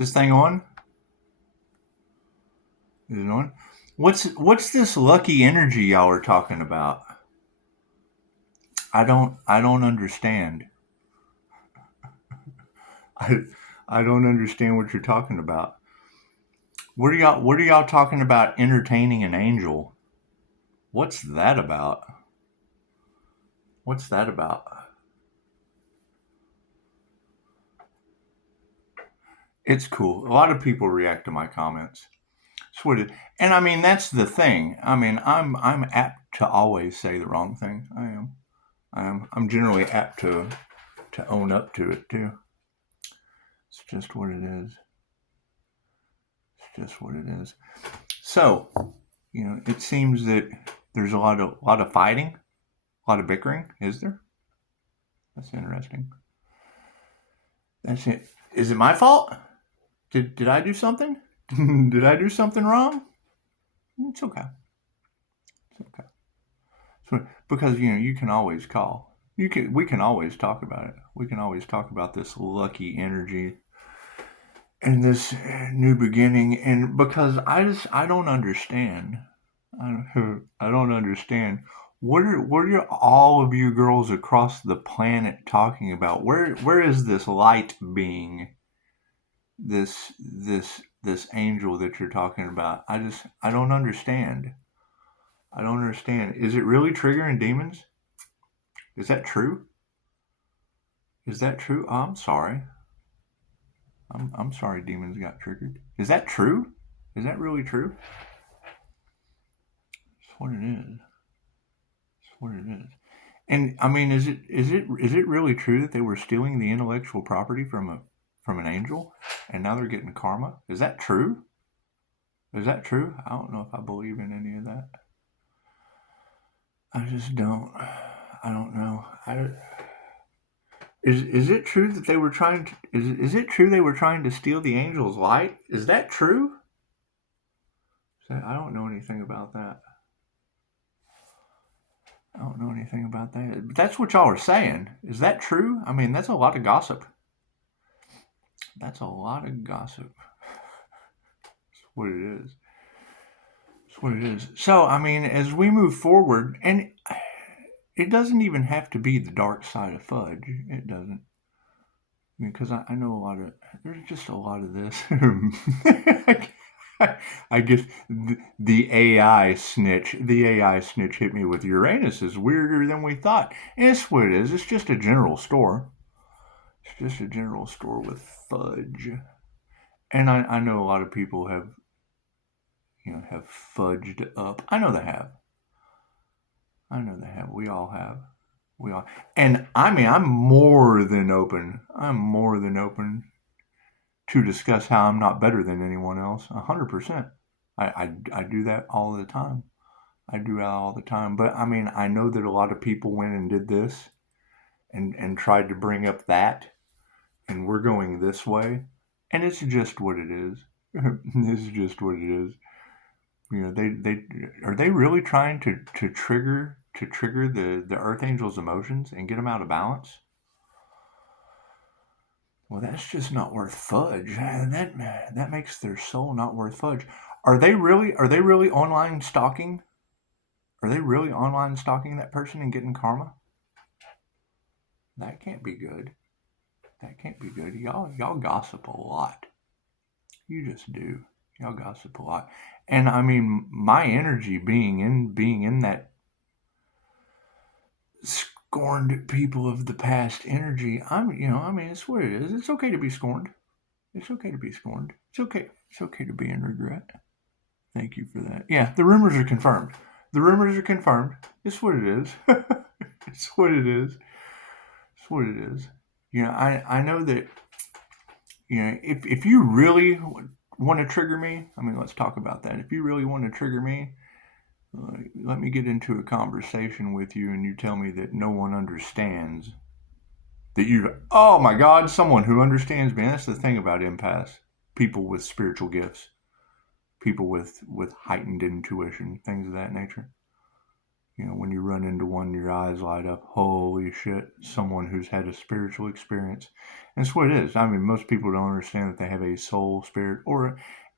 this thing on? Is it on? What's this lucky energy y'all are talking about? I don't understand. I I don't understand what you're talking about. What are y'all talking about entertaining an angel? What's that about? What's that about? It's cool. A lot of people react to my comments. That's what it, and I mean that's the thing. I mean I'm apt to always say the wrong thing. I am. I'm generally apt to own up to it too. It's just what it is. It's just what it is. So, it seems that there's a lot of fighting, a lot of bickering. Is there? That's interesting. That's it. Is it my fault? Did I do something? Did I do something wrong? It's okay. It's okay. Because you can always call. We can always talk about it. We can always talk about this lucky energy and this new beginning. And because I don't understand. I don't understand. What are all of you girls across the planet talking about? Where is this light being? This angel that you're talking about? I don't understand. I don't understand. Is it really triggering demons? Is that true? Is that true? Oh, I'm sorry. I'm sorry demons got triggered. Is that true? Is that really true? That's what it is. That's what it is. And I mean, is it really true that they were stealing the intellectual property from an angel, and now they're getting karma? Is that true? Is that true? I don't know if I believe in any of that. I just don't. I don't know. Is it true that they were trying to is it true they were trying to steal the angel's light? Is that true? I don't know anything about that. I don't know anything about that. But that's what y'all are saying. Is that true? I mean, that's a lot of gossip. That's a lot of gossip. That's what it is. That's what it is. So, I mean, as we move forward, and it doesn't even have to be the dark side of Fudge. It doesn't. Because I know a lot of, there's just a lot of this. I guess the AI snitch, hit me with Uranus is weirder than we thought. And it's what it is. It's just a general store. It's just a general store with Fudge. And I know a lot of people have fudged up. I know they have. We all have. And I mean, I'm more than open. To discuss how I'm not better than anyone else. 100%. I do that all the time. I do that all the time. But I mean, I know that a lot of people went and did this and tried to bring up that, and we're going this way, and it's just what it is. It's just what it is. They are they really trying to trigger the Earth Angel's emotions and get them out of balance? Well, that's just not worth Fudge. That makes their soul not worth Fudge. Are they really online stalking? Are they really online stalking that person and getting karma? That can't be good. That can't be good. Y'all gossip a lot. You just do. Y'all gossip a lot. And I mean, my energy being in that scorned people of the past energy, I mean, it's what it is. It's okay to be scorned. It's okay to be scorned. It's okay to be in regret. Thank you for that. Yeah, the rumors are confirmed. The rumors are confirmed. It's what it is. It's what it is. It's what it is. I know that, if you really want to trigger me, I mean, let's talk about that. If you really want to trigger me, let me get into a conversation with you and you tell me that no one understands. Oh my God, someone who understands me. That's the thing about empaths. People with spiritual gifts. People with heightened intuition, things of that nature. when you run into one, your eyes light up. Holy shit, someone who's had a spiritual experience. And that's what it is. I mean, most people don't understand that they have a soul, spirit,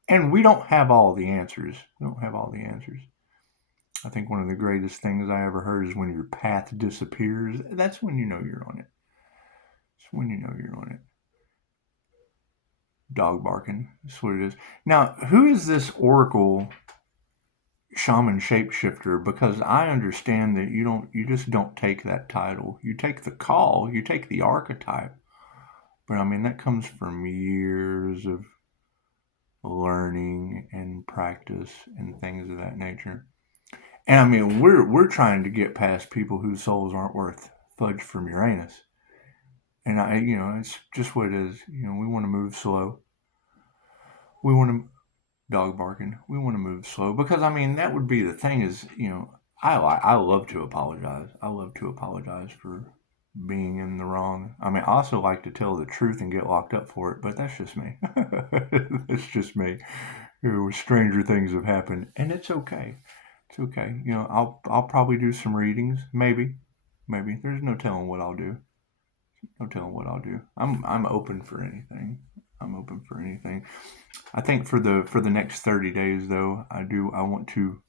and we don't have all the answers. We don't have all the answers. I think one of the greatest things I ever heard is when your path disappears. That's when you know you're on it. It's when you know you're on it. Dog barking. That's what it is. Now, who is this oracle shaman shapeshifter? Because I understand that you just don't take that title. You take the call, you take the archetype. But I mean, that comes from years of learning and practice and things of that nature. And I mean, we're trying to get past people whose souls aren't worth fudge from Uranus. And it's just what it is. We want to move slow. We want to dog barking. We want to move slow because I mean that would be the thing is I love to apologize. I love to apologize for being in the wrong. I mean I also like to tell the truth and get locked up for it, but that's just me. That's just me. Stranger things have happened, and it's okay. It's okay. I'll probably do some readings. Maybe. There's no telling what I'll do. No telling what I'll do. I'm open for anything. I'm open for anything. I think for the next 30 days though, I want to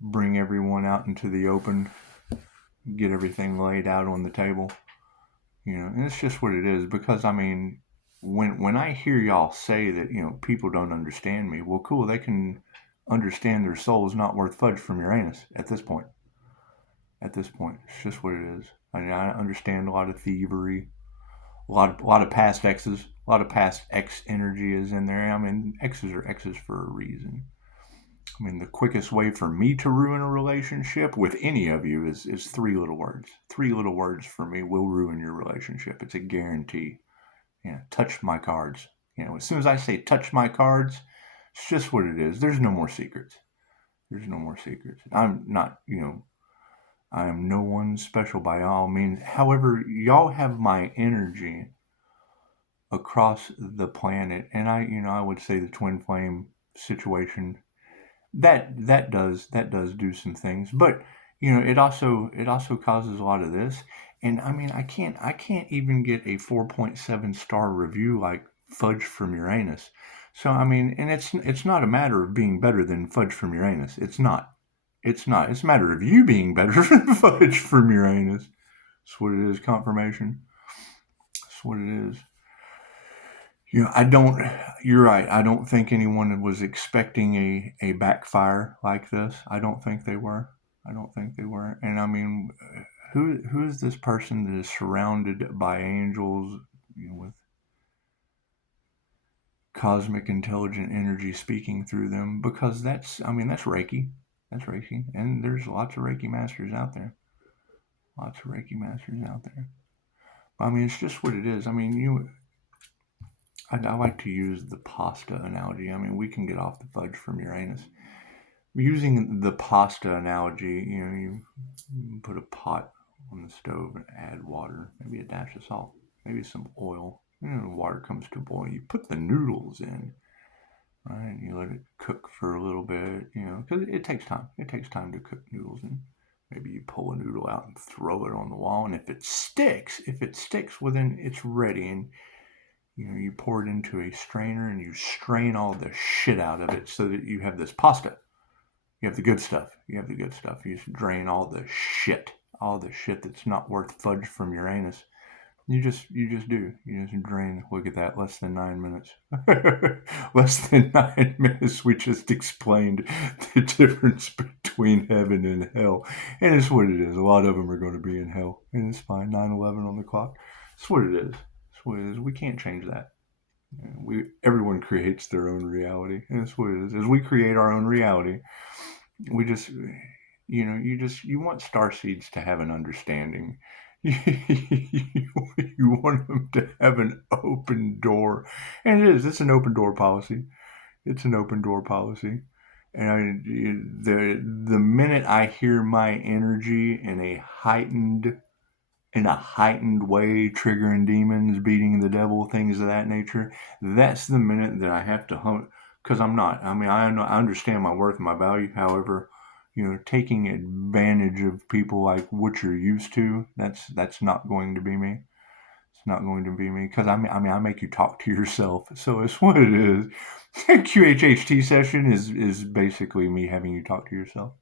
bring everyone out into the open, get everything laid out on the table. And it's just what it is because I mean when I hear y'all say that, people don't understand me, well cool, they can understand their soul is not worth fudge from Uranus at this point. At this point. It's just what it is. I mean I understand a lot of thievery, a lot of past exes, a lot of past X energy is in there. I mean, X's are X's for a reason. I mean, the quickest way for me to ruin a relationship with any of you is 3 little words. 3 little words for me will ruin your relationship. It's a guarantee. Touch my cards. As soon as I say touch my cards, it's just what it is. There's no more secrets. There's no more secrets. I'm not, I am no one special by all means. However, y'all have my energy across the planet, and I would say the twin flame situation that does do some things, but it also causes a lot of this. And I mean, I can't even get a 4.7 star review like Fudge from Uranus. So I mean, and it's not a matter of being better than Fudge from Uranus. It's not. It's a matter of you being better than Fudge from Uranus. That's what it is. Confirmation. That's what it is. You're right. I don't think anyone was expecting a backfire like this. I don't think they were. And I mean, who is this person that is surrounded by angels, with cosmic intelligent energy speaking through them? Because that's Reiki. That's Reiki. And there's lots of Reiki masters out there. I mean, it's just what it is. I mean, I like to use the pasta analogy. I mean, we can get off the fudge from Uranus. Using the pasta analogy, you put a pot on the stove and add water, maybe a dash of salt, maybe some oil. The water comes to a boil. You put the noodles in, right? And you let it cook for a little bit, because it takes time. It takes time to cook noodles, and maybe you pull a noodle out and throw it on the wall, and if it sticks, well then it's ready, and you pour it into a strainer and you strain all the shit out of it so that you have this pasta. You have the good stuff. You just drain all the shit that's not worth fudge from Uranus. You just do. You just drain. Look at that. Less than 9 minutes. Less than 9 minutes. We just explained the difference between heaven and hell. And it's what it is. A lot of them are going to be in hell. And it's fine. 9/11 on the clock. It's what it is. We can't change that. Everyone creates their own reality, and that's what it is. As we create our own reality, we just, you want starseeds to have an understanding. You want them to have an open door, and it's an open door policy. And the minute I hear my energy in a heightened way, triggering demons, beating the devil, things of that nature, that's the minute that I have to hum, because I'm not. I mean, I understand my worth and my value. However, taking advantage of people like what you're used to. That's not going to be me. It's not going to be me because I make you talk to yourself. So it's what it is. QHHT session is basically me having you talk to yourself.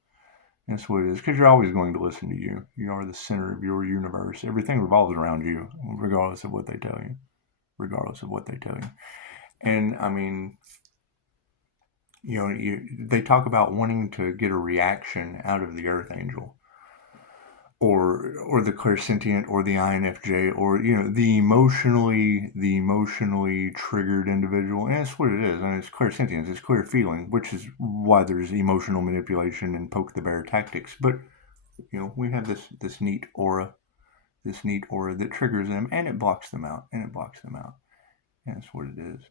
That's what it is, because you're always going to listen to you. You are the center of your universe. Everything revolves around you, regardless of what they tell you. Regardless of what they tell you. And I mean, they talk about wanting to get a reaction out of the Earth Angel, or the clairsentient, or the INFJ, or the emotionally triggered individual. And that's what it is. And it's clairsentience. It's clear feeling, which is why there's emotional manipulation and poke the bear tactics. But we have this neat aura, that triggers them, and it blocks them out, and that's what it is.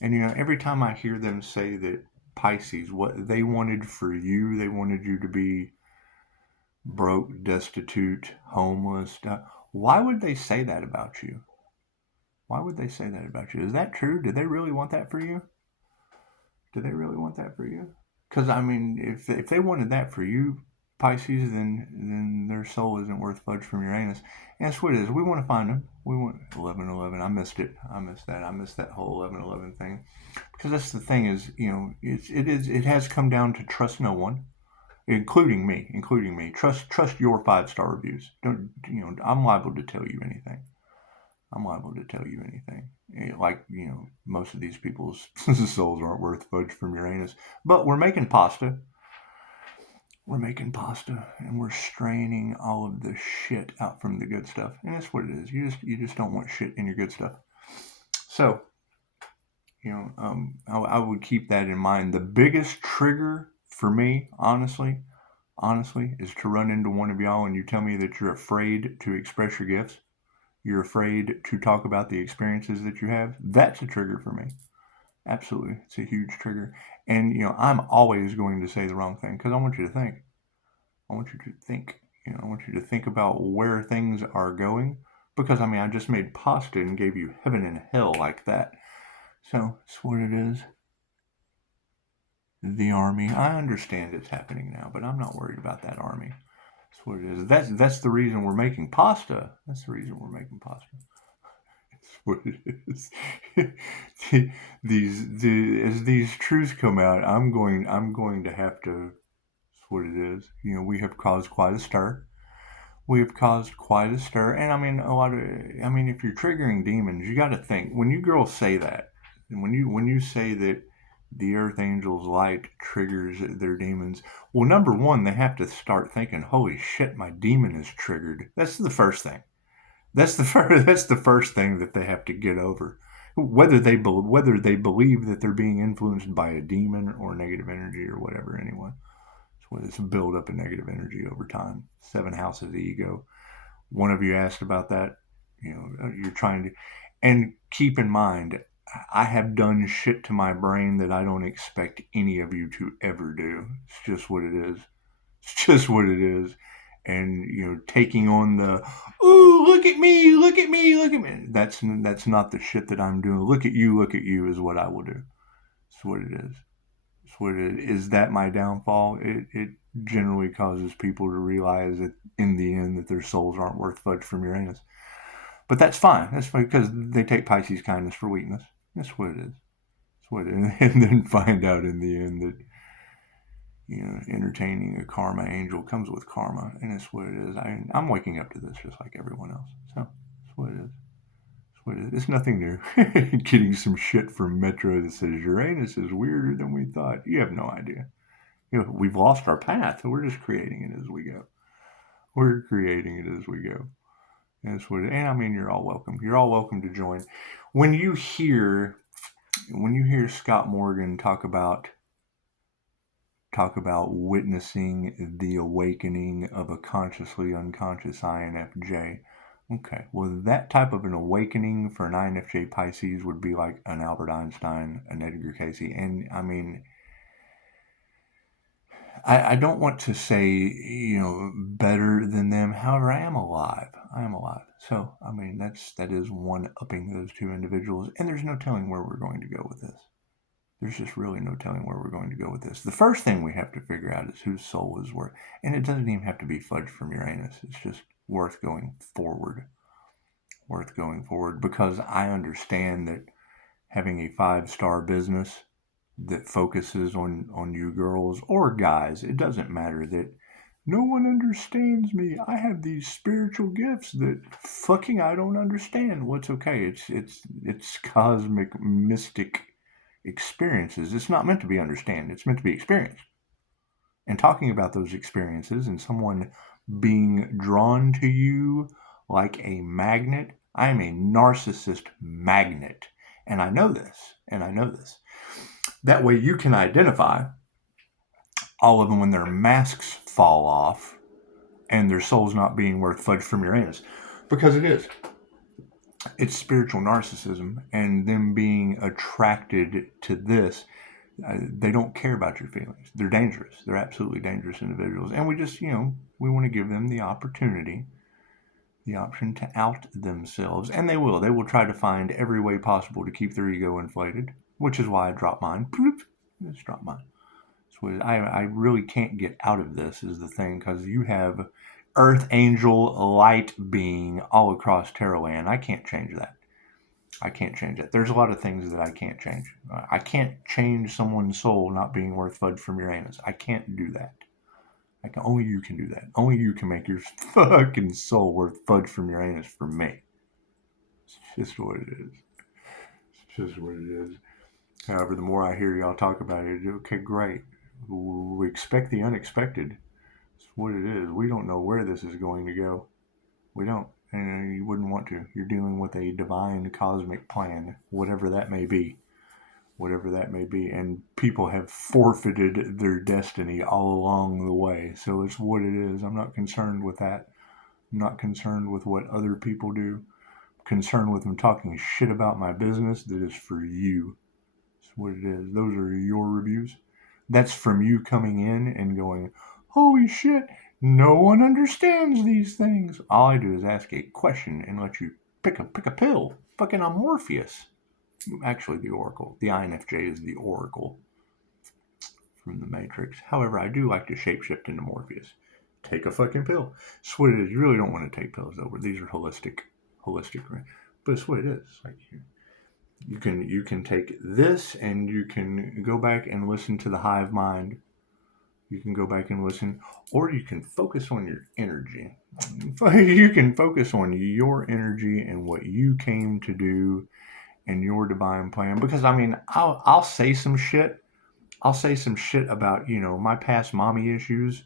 And every time I hear them say that Pisces, what they wanted for you, they wanted you to be broke, destitute, homeless. Why would they say that about you? Why would they say that about you? Is that true? Did they really want that for you? Because I mean, if they wanted that for you, Pisces, then their soul isn't worth Fudge from Uranus. And that's what it is. We want to find them. We want 1111. I missed it. I missed that. I missed that whole 1111 thing. Because that's the thing is, it has come down to trust no one, including me. Trust your 5-star reviews. Don't, I'm liable to tell you anything. Like, most of these people's souls aren't worth Fudge from Uranus. But we're making pasta. And we're straining all of the shit out from the good stuff. And that's what it is. You just don't want shit in your good stuff. So, I would keep that in mind. The biggest trigger for me, honestly, is to run into one of y'all and you tell me that you're afraid to express your gifts. You're afraid to talk about the experiences that you have. That's a trigger for me. Absolutely. It's a huge trigger. And, I'm always going to say the wrong thing because I want you to think. I want you to think about where things are going, because I just made pasta and gave you heaven and hell like that. So that's what it is. The army. I understand it's happening now, but I'm not worried about that army. That's what it is. That's the reason we're making pasta. That's what it is. As these truths come out, I'm going to have to. That's what it is. We have caused quite a stir. And if you're triggering demons, you got to think when you girls say that, and when you say that the Earth Angel's light triggers their demons, well, number one, they have to start thinking, "Holy shit, my demon is triggered." That's the first thing. That's the first thing that they have to get over. Whether they believe that they're being influenced by a demon or negative energy or whatever, anyway. It's build up of negative energy over time. 7 houses of ego. One of you asked about that. You're trying to, and keep in mind, I have done shit to my brain that I don't expect any of you to ever do. It's just what it is. And taking on the, ooh, look at me. That's not the shit that I'm doing. Look at you is what I will do. It's what it is. Is that my downfall? It generally causes people to realize that in the end that their souls aren't worth Fudge from Uranus. But that's fine. That's fine because they take Pisces kindness for weakness. That's what it is. And then find out in the end that entertaining a karma angel comes with karma, and it's what it is. I'm waking up to this just like everyone else. So that's what it is. It's nothing new. Getting some shit from Metro that says Uranus is weirder than we thought. You have no idea. We've lost our path. We're just creating it as we go. And you're all welcome. You're all welcome to join. When you hear Scott Morgan talk about witnessing the awakening of a consciously unconscious INFJ. Okay, well, that type of an awakening for an INFJ Pisces would be like an Albert Einstein, an Edgar Cayce. And I don't want to say, better than them. However, I am alive. So, that is one upping those two individuals. And there's no telling where we're going to go with this. There's just really no telling where we're going to go with this. The first thing we have to figure out is whose soul is worth, and it doesn't even have to be Fudge from Uranus. It's just worth going forward. Worth going forward, because I understand that having a 5-star business that focuses on you girls or guys, it doesn't matter, that no one understands me. I have these spiritual gifts that fucking I don't understand. What's okay? It's cosmic mystic experiences. It's not meant to be understood. It's meant to be experienced. And talking about those experiences and someone being drawn to you like a magnet, I am a narcissist magnet. And I know this. That way you can identify all of them when their masks fall off and their soul's not being worth Fudge from Uranus. Because it is. It's spiritual narcissism, and them being attracted to this. They don't care about your feelings. They're dangerous. They're absolutely dangerous individuals. And we just, we want to give them the opportunity, the option to out themselves. And they will. They will try to find every way possible to keep their ego inflated, which is why I dropped mine. Just drop mine. So I really can't get out of this is the thing, because you have Earth Angel light being all across Tarot land. I can't change that. There's a lot of things that I can't change. I can't change someone's soul not being worth Fudge from Uranus. I can't do that. Only you can do that. Only you can make your fucking soul worth Fudge from Uranus for me. It's just what it is. However, the more I hear y'all talk about it, okay, great. We expect the unexpected. It's what it is. We don't know where this is going to go. We don't. And you wouldn't want to. You're dealing with a divine cosmic plan, whatever that may be. And people have forfeited their destiny all along the way. So it's what it is. I'm not concerned with that. I'm not concerned with what other people do. I'm concerned with them talking shit about my business that is for you. It's what it is. Those are your reviews. That's from you coming in and going, holy shit, no one understands these things. All I do is ask a question and let you pick a pill. Fucking I'm Morpheus. Actually, the Oracle. The INFJ is the Oracle from the Matrix. However, I do like to shapeshift into Morpheus. Take a fucking pill. It's what it is. You really don't want to take pills over. These are holistic. But it's what it is. It's like you can take this and you can go back and listen to the hive mind. You can go back and listen, or you can focus on your energy. You can focus on your energy and what you came to do and your divine plan. Because I'll say some shit. I'll say some shit about my past mommy issues.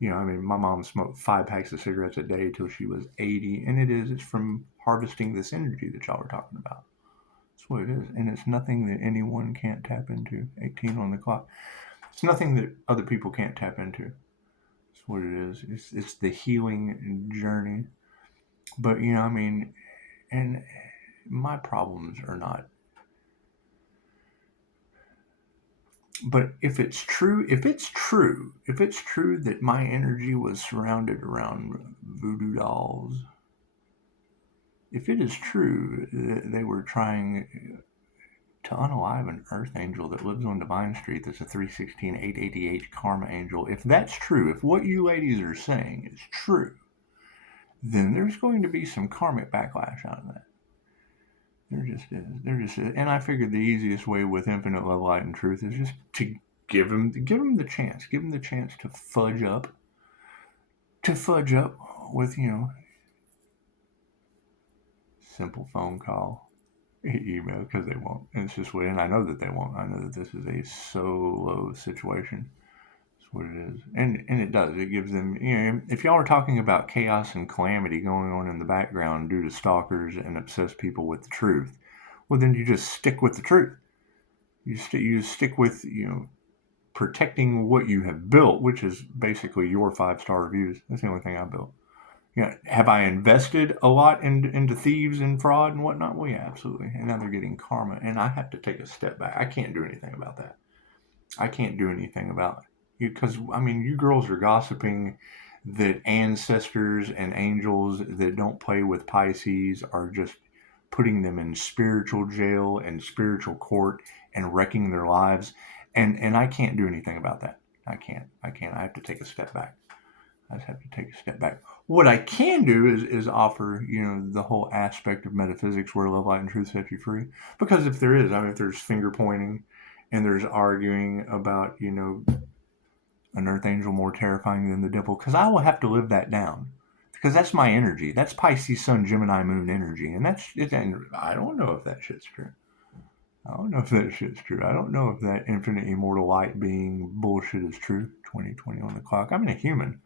My mom smoked 5 packs of cigarettes a day till she was 80, and it's from harvesting this energy that y'all were talking about. That's what it is, and it's nothing that anyone can't tap into. 18 on the clock. It's nothing that other people can't tap into. That's what it is. It's the healing journey. But and my problems are not. But if it's true that my energy was surrounded around voodoo dolls, if it is true that they were trying to unalive an Earth Angel that lives on Divine Street that's a 316 888 karma angel, if that's true, if what you ladies are saying is true, then there's going to be some karmic backlash out of that. There just is. And I figured the easiest way with infinite love, light, and truth is just to give them the chance. Give them the chance to fudge up. With, simple phone call, email, because they won't. And it's just and I know that they won't. I know that this is a solo situation. That's what it is. And it does. It gives them, if y'all are talking about chaos and calamity going on in the background due to stalkers and obsessed people with the truth, well, then you just stick with the truth. You stick with, protecting what you have built, which is basically your 5-star reviews. That's the only thing I built. Have I invested a lot into thieves and fraud and whatnot? Well, yeah, absolutely. And now they're getting karma, and I have to take a step back. I can't do anything about that. I can't do anything about it. Because, you girls are gossiping that ancestors and angels that don't play with Pisces are just putting them in spiritual jail and spiritual court and wrecking their lives. And I can't do anything about that. I can't. I have to take a step back. I just have to take a step back. What I can do is offer, the whole aspect of metaphysics where love, light, and truth set you free. Because if there is, if there's finger pointing and there's arguing about, an earth angel more terrifying than the devil, because I will have to live that down. Because that's my energy. That's Pisces, Sun, Gemini, Moon energy. And I don't know if that shit's true. I don't know if that shit's true. I don't know if that infinite immortal light being bullshit is true. 2020 on the clock. I'm a human.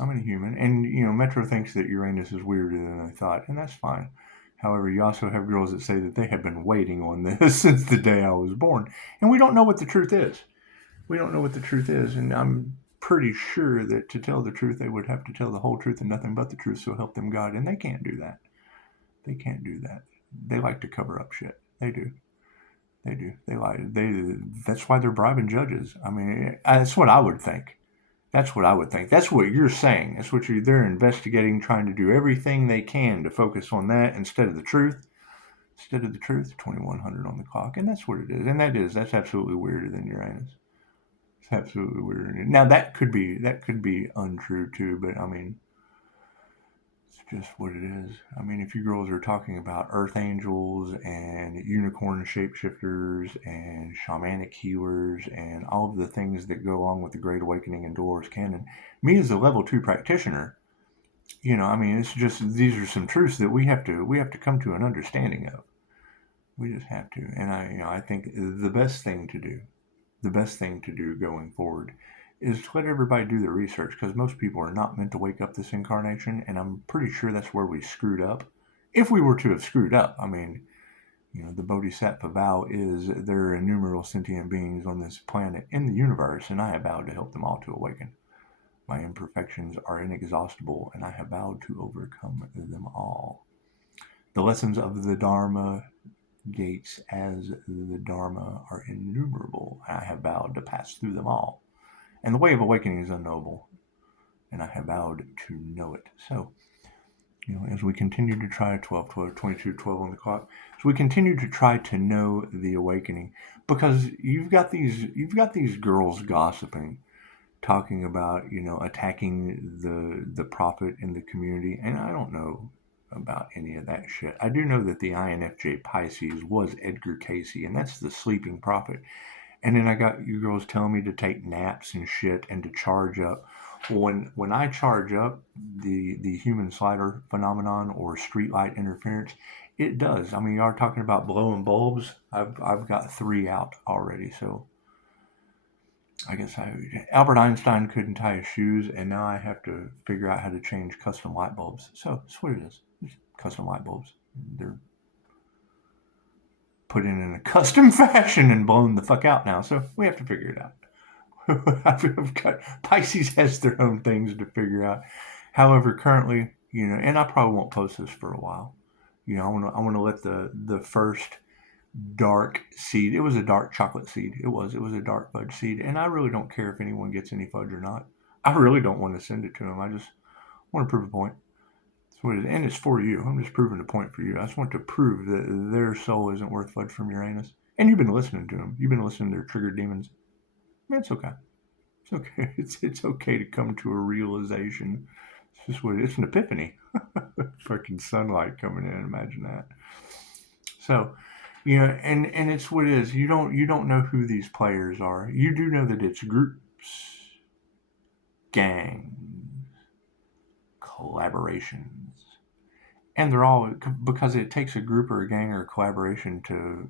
And, Metro thinks that Uranus is weirder than I thought, and that's fine. However, you also have girls that say that they have been waiting on this since the day I was born. And we don't know what the truth is. We don't know what the truth is, and I'm pretty sure that to tell the truth, they would have to tell the whole truth and nothing but the truth, so help them God. And they can't do that. They can't do that. They like to cover up shit. They do. They lie. That's why they're bribing judges. That's what I would think. That's what I would think. That's what you're saying. That's what they're investigating, trying to do everything they can to focus on that instead of the truth. 2100 on the clock. And that's what it is. And that's absolutely weirder than Uranus. It's absolutely weird. Now that could be untrue too, but it's just what it is. If you girls are talking about earth angels and unicorn shapeshifters and shamanic healers and all of the things that go along with the Great Awakening and Dolores Cannon, me as a level 2 practitioner, it's just, these are some truths that we have to come to an understanding of. We just have to. And I think the best thing to do going forward is to let everybody do their research, because most people are not meant to wake up this incarnation, and I'm pretty sure that's where we screwed up. If we were to have screwed up, the Bodhisattva vow is there are innumerable sentient beings on this planet in the universe, and I have vowed to help them all to awaken. My imperfections are inexhaustible, and I have vowed to overcome them all. The lessons of the Dharma gates as the Dharma are innumerable, and I have vowed to pass through them all. And the way of awakening is unknowable, and I have vowed to know it. So, as we continue to try 22, 12 on the clock, as we continue to try to know the awakening, because you've got these girls gossiping, talking about, attacking the prophet in the community, and I don't know about any of that shit. I do know that the INFJ Pisces was Edgar Casey, and that's the sleeping prophet. And then I got you girls telling me to take naps and shit and to charge up. When I charge up, the human slider phenomenon or streetlight interference, it does. You are talking about blowing bulbs. I've got 3 out already. So I guess Albert Einstein couldn't tie his shoes, and now I have to figure out how to change custom light bulbs. So that's what it is. It's custom light bulbs. They're put in a custom fashion and blown the fuck out now, so we have to figure it out. I've got Pisces has their own things to figure out. However, currently, and I probably won't post this for a while. I want to let the first dark seed. It was a dark chocolate seed. It was a dark fudge seed, and I really don't care if anyone gets any fudge or not. I really don't want to send it to them. I just want to prove a point. And it's for you. I'm just proving a point for you. I just want to prove that their soul isn't worth fudge from Uranus. And you've been listening to them. You've been listening to their triggered demons. It's okay. It's okay. It's okay to come to a realization. It's just it's an epiphany. Fucking sunlight coming in. Imagine that. So, and it's what it is. You don't know who these players are. You do know that it's groups, gangs, collaborations. And they're all, because it takes a group or a gang or a collaboration to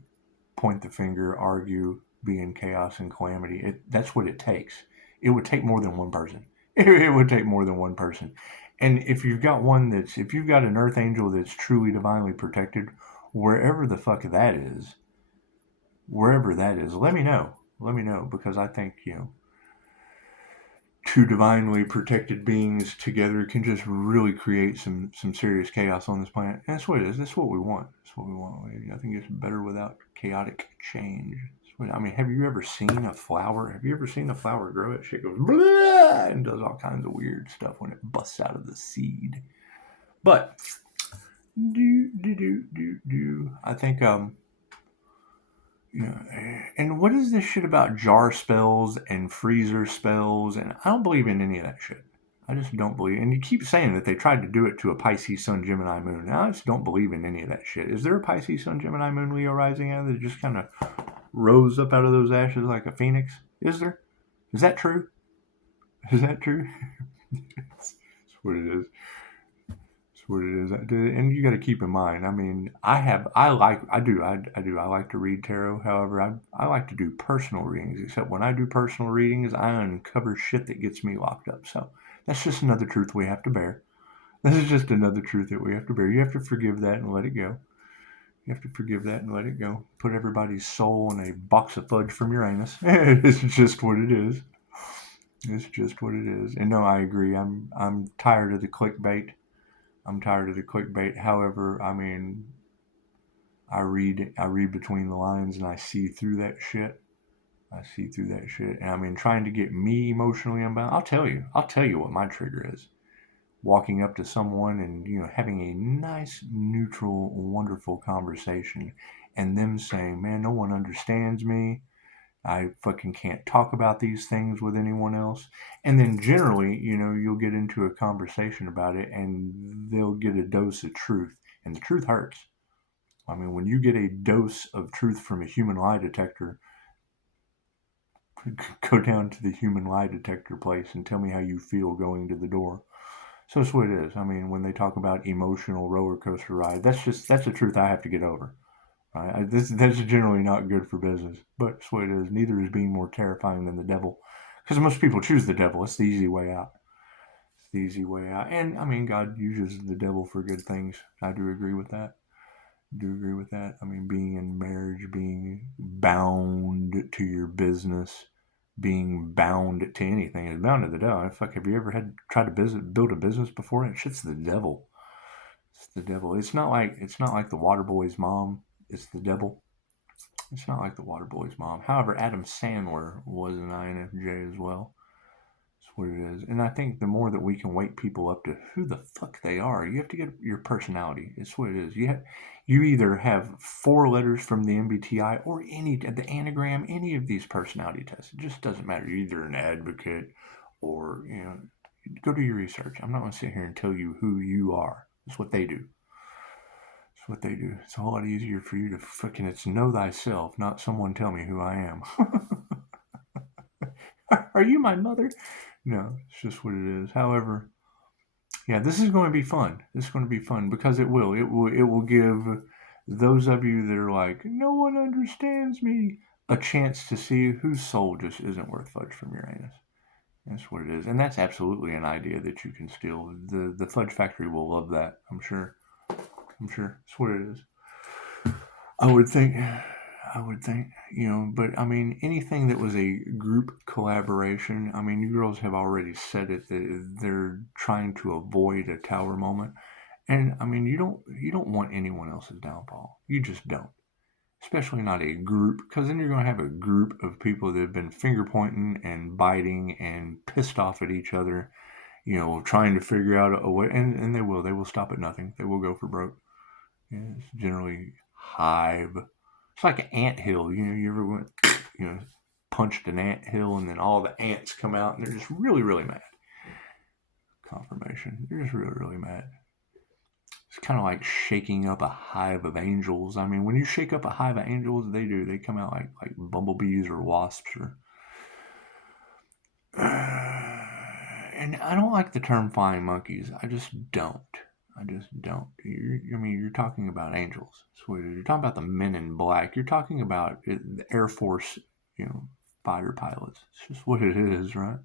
point the finger, argue, be in chaos and calamity. That's what it takes. It would take more than one person. It would take more than one person. And if you've got an earth angel that's truly divinely protected, wherever the fuck that is, let me know, because I think, two divinely protected beings together can just really create some serious chaos on this planet. And that's what it is. That's what we want. I think it's better without chaotic change. Have you ever seen a flower? Have you ever seen a flower grow? That shit goes blah, and does all kinds of weird stuff when it busts out of the seed. But I think yeah, and what is this shit about jar spells and freezer spells? And I don't believe in any of that shit. I just don't believe. And you keep saying that they tried to do it to a Pisces Sun Gemini Moon. I just don't believe in any of that shit. Is there a Pisces Sun Gemini Moon Leo rising out that just kind of rose up out of those ashes like a phoenix? Is there? Is that true? Is that true? That's what it is. That's what it is. And you got to keep in mind. I mean, I like to read tarot. However, I like to do personal readings. Except when I do personal readings, I uncover shit that gets me locked up. So that's just another truth we have to bear. This is just another truth that we have to bear. You have to forgive that and let it go. You have to forgive that and let it go. Put everybody's soul in a box of fudge from Uranus. It's just what it is. It's just what it is. And no, I agree. I'm tired of the clickbait. I'm tired of the clickbait. However, I mean, I read between the lines and I see through that shit. I see through that shit. And I mean, trying to get me emotionally unbound. I'll tell you what my trigger is. Walking up to someone and having a nice, neutral, wonderful conversation, and them saying, "Man, no one understands me. I fucking can't talk about these things with anyone else." And then generally, you'll get into a conversation about it and they'll get a dose of truth. And the truth hurts. I mean, when you get a dose of truth from a human lie detector, go down to the human lie detector place and tell me how you feel going to the door. So that's what it is. I mean, when they talk about emotional roller coaster ride, that's a truth I have to get over. Right? That's generally not good for business, but that's what it is. Neither is being more terrifying than the devil, because most people choose the devil. It's the easy way out. It's the easy way out. And I mean, God uses the devil for good things. I do agree with that. Do agree with that. I mean, being in marriage, being bound to your business, being bound to anything is bound to the devil. Fuck, have you ever had tried to build a business before? It shit's the devil. It's the devil. It's not like the water boy's mom. It's the devil. It's not like the water boy's mom. However, Adam Sandler was an INFJ as well. That's what it is. And I think the more that we can wake people up to who the fuck they are, you have to get your personality. It's what it is. You either have 4 letters from the MBTI or the anagram, any of these personality tests. It just doesn't matter. You're either an advocate or go do your research. I'm not going to sit here and tell you who you are. That's what they do. That's what they do. It's a whole lot easier for you to it's know thyself, not someone tell me who I am. Are you my mother? No, it's just what it is. However, yeah, this is going to be fun. This is going to be fun because it will. It will give those of you that are like, no one understands me, a chance to see whose soul just isn't worth fudge from Uranus. That's what it is. And that's absolutely an idea that you can steal. The Fudge Factory will love that, I'm sure. I'm sure. That's what it is. I would think. But I mean, anything that was a group collaboration, I mean, you girls have already said it, that they're trying to avoid a tower moment. And I mean, you don't want anyone else's downfall. You just don't. Especially not a group, because then you're going to have a group of people that have been finger pointing and biting and pissed off at each other, trying to figure out a way, and they will stop at nothing. They will go for broke. Yeah, it's generally hive. It's like an ant hill. You ever went, punched an ant hill and then all the ants come out and they're just really, really mad. Confirmation. They're just really, really mad. It's kind of like shaking up a hive of angels. I mean, when you shake up a hive of angels, they come out like bumblebees or wasps or. And I don't like the term flying monkeys. I just don't. You're talking about angels. So you're talking about the men in black. You're talking about the Air Force, fighter pilots. It's just what it is, right?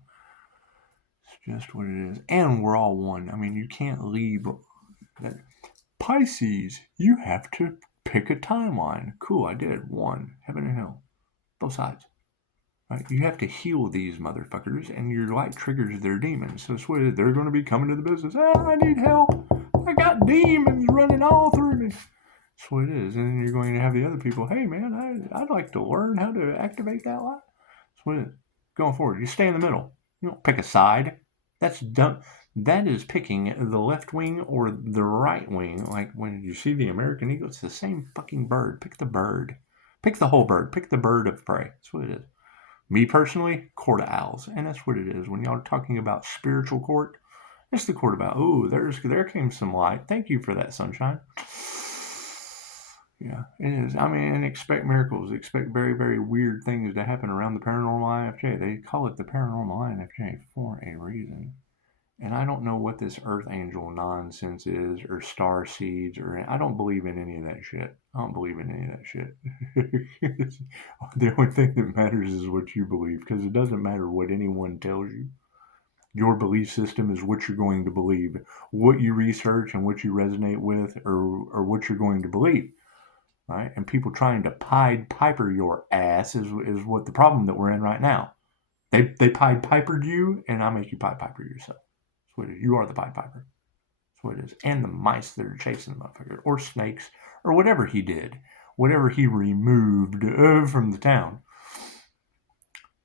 It's just what it is. And we're all one. I mean, you can't leave that. Pisces, you have to pick a timeline. Cool, I did. 1, heaven and hell. Both sides. Right? You have to heal these motherfuckers, and your light triggers their demons. So it's what it is. They're going to be coming to the business. I need help. I got demons running all through me. That's what it is. And then you're going to have the other people, hey, man, I'd like to learn how to activate that light. That's what it is. Going forward, you stay in the middle. You don't pick a side. That's dumb. that is picking the left wing or the right wing. Like when you see the American eagle, it's the same fucking bird. Pick the bird. Pick the whole bird. Pick the bird of prey. That's what it is. Me personally, court of owls. And that's what it is. When y'all are talking about spiritual court, it's the court of owls. Ooh, there came some light. Thank you for that, sunshine. Yeah, it is. I mean, and expect miracles. Expect very, very weird things to happen around the paranormal INFJ. They call it the paranormal INFJ for a reason. And I don't know what this earth angel nonsense is, or star seeds, or I don't believe in any of that shit. I don't believe in any of that shit. The only thing that matters is what you believe, because it doesn't matter what anyone tells you. Your belief system is what you're going to believe. What you research and what you resonate with, or what you're going to believe. Right? And people trying to Pied Piper your ass is what the problem that we're in right now. They Pied Pipered you, and I make you Pied Piper yourself. That's what it is. You are the Pied Piper. That's what it is. And the mice that are chasing the motherfucker, or snakes, or whatever he did, whatever he removed from the town.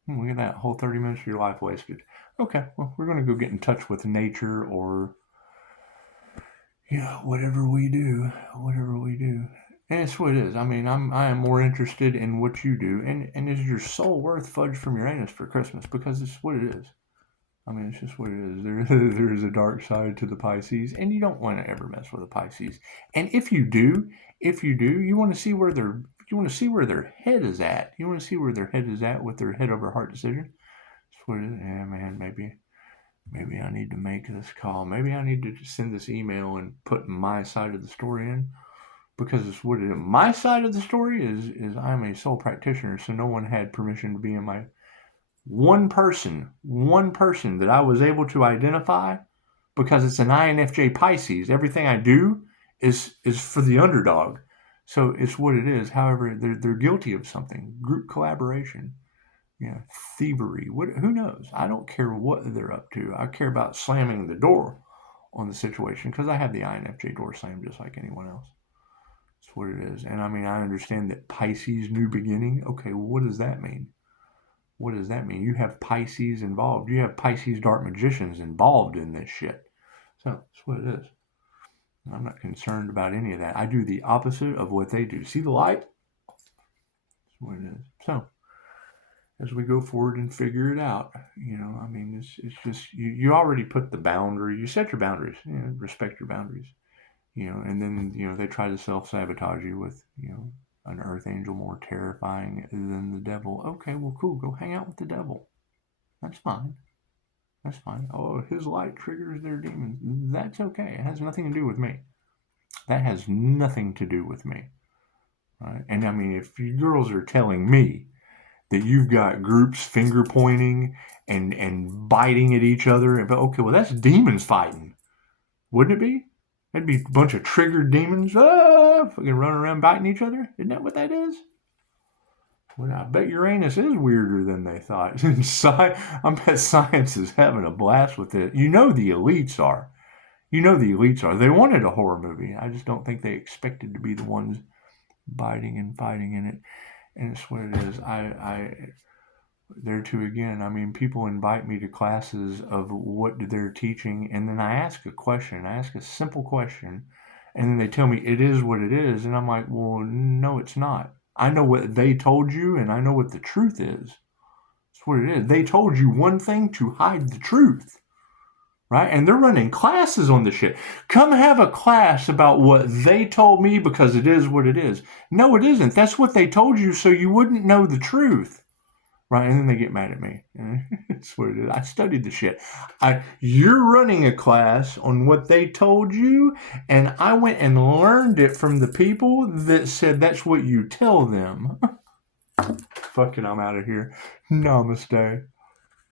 Look at that, whole 30 minutes of your life wasted. Okay, well, we're going to go get in touch with nature, or whatever we do. And it's what it is. I mean, I am more interested in what you do. And is your soul worth fudge from Uranus for Christmas? Because it's what it is. I mean, it's just what it is. There is a dark side to the Pisces, and you don't want to ever mess with a Pisces. And if you do, you want to see where their head is at. You want to see where their head is at with their head over heart decision. That's what it is. Yeah, man, maybe I need to make this call. Maybe I need to just send this email and put my side of the story in. Because it's what it is. My side of the story is I'm a soul practitioner, so no one had permission to be in my one person that I was able to identify, because it's an INFJ Pisces. Everything I do is for the underdog. So it's what it is. However, they're guilty of something. Group collaboration. Thievery. Who knows? I don't care what they're up to. I care about slamming the door on the situation, because I have the INFJ door slammed just like anyone else. That's what it is. And I mean, I understand that Pisces, new beginning. Okay, well, what does that mean? What does that mean? You have Pisces involved. You have Pisces dark magicians involved in this shit. So that's what it is. I'm not concerned about any of that. I do the opposite of what they do. See the light? That's what it is. So as we go forward and figure it out, I mean, it's just, you already put the boundary. You set your boundaries. Respect your boundaries. And then, they try to self-sabotage you with, an earth angel more terrifying than the devil. Okay, well, cool. Go hang out with the devil. That's fine. Oh, his light triggers their demons. That's okay. It has nothing to do with me. That has nothing to do with me. Right? And I mean, if you girls are telling me that you've got groups finger pointing and biting at each other, okay, well, that's demons fighting. Wouldn't it be? That'd be a bunch of triggered demons fucking running around biting each other. Isn't that what that is? Well, I bet Uranus is weirder than they thought. I bet science is having a blast with it. The elites are. They wanted a horror movie. I just don't think they expected to be the ones biting and fighting in it. And it's what it is. There too again, I mean, people invite me to classes of what they're teaching, and then I ask a question. I ask a simple question, and then they tell me it is what it is, and I'm like, well, no, it's not. I know what they told you, and I know what the truth is. That's what it is. They told you one thing to hide the truth, right? And they're running classes on this shit. Come have a class about what they told me, because it is what it is. No, it isn't. That's what they told you so you wouldn't know the truth. Right, and then they get mad at me. That's what it is. I studied the shit. You're running a class on what they told you, and I went and learned it from the people that said that's what you tell them. Fucking, I'm out of here. Namaste.